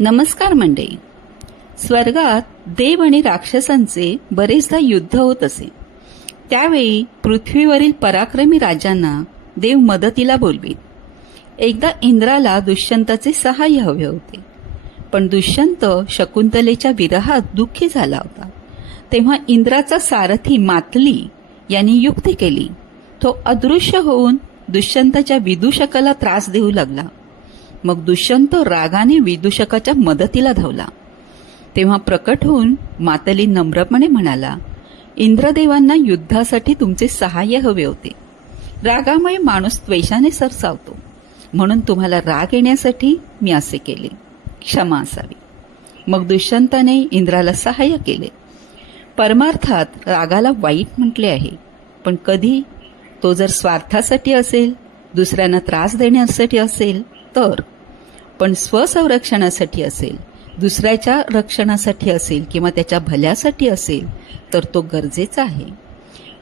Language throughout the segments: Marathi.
नमस्कार मंडळी. स्वर्गात देव आणि राक्षसांचे बरेचदा युद्ध होत असे. त्यावेळी पृथ्वीवरील पराक्रमी राजांना देव मदतीला बोलवीत. एकदा इंद्राला दुष्यंताचे सहाय्य हवे होते, पण दुष्यंत शकुंतलेच्या विरहात दुःखी झाला होता. तेव्हा इंद्राचा सारथी मातली यांनी युक्ती केली. तो अदृश्य होऊन दुष्यंताच्या विदूषकाला त्रास देऊ लागला. मग दुष्यंत रागाने विदूषकाच्या मदतीला धावला. तेव्हा प्रकट होऊन मातली नम्रपणे म्हणाला, इंद्रदेवांना युद्धासाठी तुमचे सहाय्य हवे होते. रागामुळे माणूस द्वेषाने सरसावतो, म्हणून तुम्हाला राग येण्यासाठी मी असे केले. क्षमा असावी. मग दुष्यंताने इंद्राला सहाय्य केले. परमार्थात रागाला वाईट म्हटले आहे, पण कधी तो जर स्वार्थासाठी असेल, दुसऱ्यांना त्रास देण्यासाठी असेल तर, पण स्वसंरक्षणासाठी असेल, दुसऱ्याच्या रक्षणासाठी असेल किंवा त्याच्या भल्यासाठी असेल तर तो गरजेचा आहे.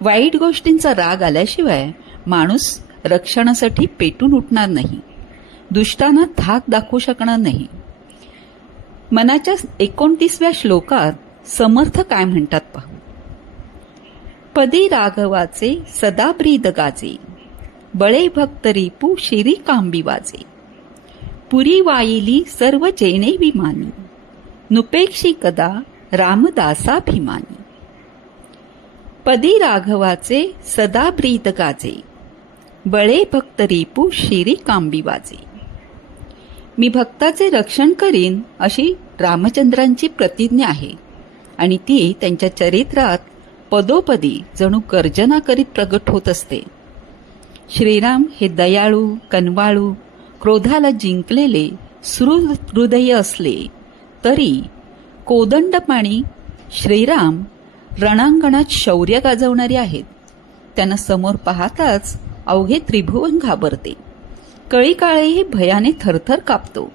वाईट गोष्टींचा राग आल्याशिवाय माणूस रक्षणासाठी पेटून उठणार नाही, दुष्टांना धाक दाखवू शकणार नाही. मनाच्या 29व्या श्लोकात समर्थ काय म्हणतात पाहू. पदी राघवाचे सदा ब्रीद गाजे, बळे भक्त रिपू शिरी कांबी वाजे. पुरी वाईली सर्व जेणे विमानी, नुपेक्षी कदा रामदासाभिमानी. पदी राघवाचे सदा ब्रीद गाजे, बळे भक्त रिपू शिरी कांबी वाजे. मी भक्ताचे रक्षण करीन अशी रामचंद्रांची प्रतिज्ञा आहे, आणि ती त्यांच्या चरित्रात पदोपदी जणू गर्जना करीत प्रगट होत असते. श्रीराम हे दयाळू, कनवाळू, क्रोधाला जिंकलेले सुहृदय असले तरी कोदंडपाणी श्रीराम रणांगणात शौर्य गाजवणारे आहेत. त्यांना समोर पाहताच अवघे त्रिभुवन घाबरते, कळीकाळेही भयाने थरथर कापतो.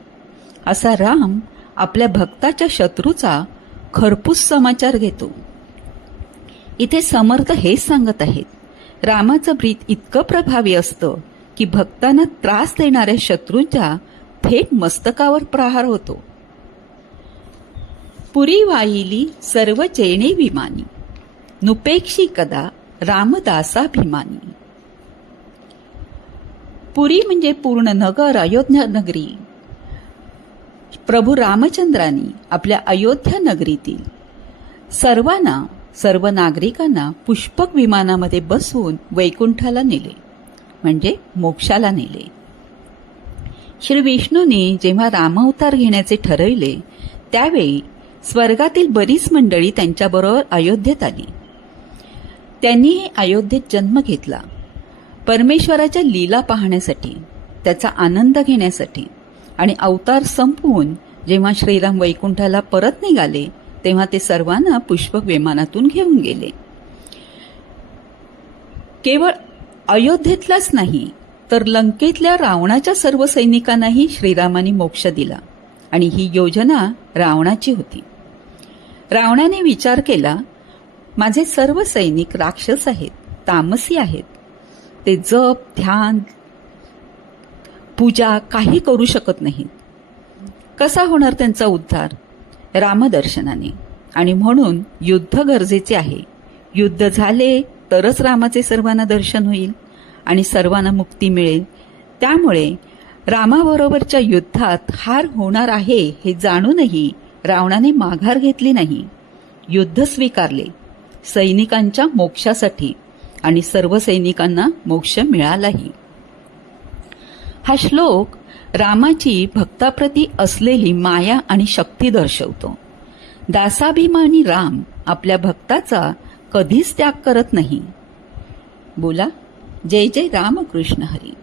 असा राम आपल्या भक्ताच्या शत्रूचा खरपूस समाचार घेतो. इथे समर्थ हेच सांगत आहेत, रामाचं ब्रीद इतकं प्रभावी असतं की भक्तांना त्रास देणाऱ्या शत्रूंच्या थेट मस्तकावर प्रहार होतो. पुरी वाहिली सर्व जेणे विमानी, नुपेक्षी कदा रामदासाभिमानी. पुरी म्हणजे पूर्ण नगर, अयोध्या नगरी. प्रभू रामचंद्रांनी आपल्या अयोध्या नगरीतील सर्व नागरिकांना पुष्पक विमानामध्ये बसवून वैकुंठाला नेले, म्हणजे मोक्षाला नेले. श्री विष्णूंनी जेव्हा रामावतार घेण्याचे ठरविले त्यावेळी स्वर्गातील बरीच मंडळी त्यांच्याबरोबर अयोध्येत आली. त्यांनीही अयोध्येत जन्म घेतला, परमेश्वराच्या लीला पाहण्यासाठी, त्याचा आनंद घेण्यासाठी. आणि अवतार संपवून जेव्हा श्रीराम वैकुंठाला परत निघाले तेव्हा ते सर्वांना पुष्पक विमानातून घेऊन गेले. केवळ अयोध्येतलाच नाही तर लंकेतल्या रावणाच्या सर्व सैनिकांनाही श्रीरामाने मोक्ष दिला, आणि ही योजना रावणाची होती. रावणाने विचार केला, माझे सर्व सैनिक राक्षस आहेत, तामसी आहेत. ते जप, ध्यान, पूजा काही करू शकत नाहीत. कसा होणार त्यांचा उद्धार? रामदर्शनाने. आणि म्हणून युद्ध गरजेचे आहे. युद्ध झाले तरच रामाचे सर्वांना दर्शन होईल आणि सर्वांना मुक्ती मिळेल. त्यामुळे रामाबरोबरच्या युद्धात हार होणार आहे हे जाणूनही रावणाने माघार घेतली नाही. युद्ध स्वीकारले सैनिकांच्या मोक्षासाठी, आणि सर्व सैनिकांना मोक्ष मिळालाही. हा श्लोक रामाची भक्ताप्रती असलेली माया आणि शक्ती दर्शवतो. दासाभिमानी राम आपल्या भक्ताचा कधीच त्याग करत नाही. बोला, जय जय रामकृष्ण हरी.